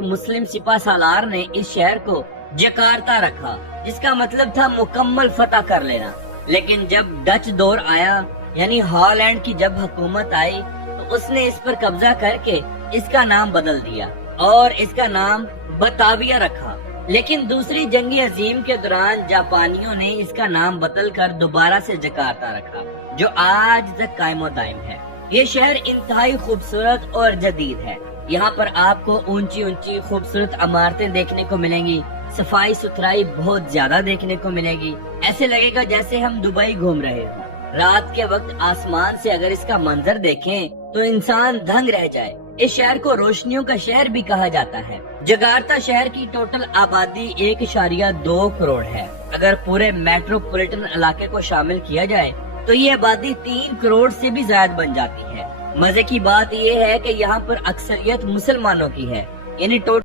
مسلم سپہ سالار نے اس شہر کو جکارتا رکھا، جس کا مطلب تھا مکمل فتح کر لینا۔ لیکن جب ڈچ دور آیا، یعنی ہالینڈ کی جب حکومت آئی، تو اس نے اس پر قبضہ کر کے اس کا نام بدل دیا اور اس کا نام بتاویہ رکھا۔ لیکن دوسری جنگ عظیم کے دوران جاپانیوں نے اس کا نام بدل کر دوبارہ سے جکارتا رکھا، جو آج تک قائم و دائم ہے۔ یہ شہر انتہائی خوبصورت اور جدید ہے۔ یہاں پر آپ کو اونچی اونچی خوبصورت عمارتیں دیکھنے کو ملیں گی، صفائی ستھرائی بہت زیادہ دیکھنے کو ملے گی، ایسے لگے گا جیسے ہم دبئی گھوم رہے ہوں۔ رات کے وقت آسمان سے اگر اس کا منظر دیکھیں تو انسان دنگ رہ جائے۔ اس شہر کو روشنیوں کا شہر بھی کہا جاتا ہے۔ جکارتا شہر کی ٹوٹل آبادی 1.2 کروڑ ہے۔ اگر پورے میٹروپولیٹن علاقے کو شامل کیا جائے تو یہ آبادی 3 کروڑ سے بھی زائد بن جاتی ہے۔ مزے کی بات یہ ہے کہ یہاں پر اکثریت مسلمانوں کی ہے، یعنی ٹوٹل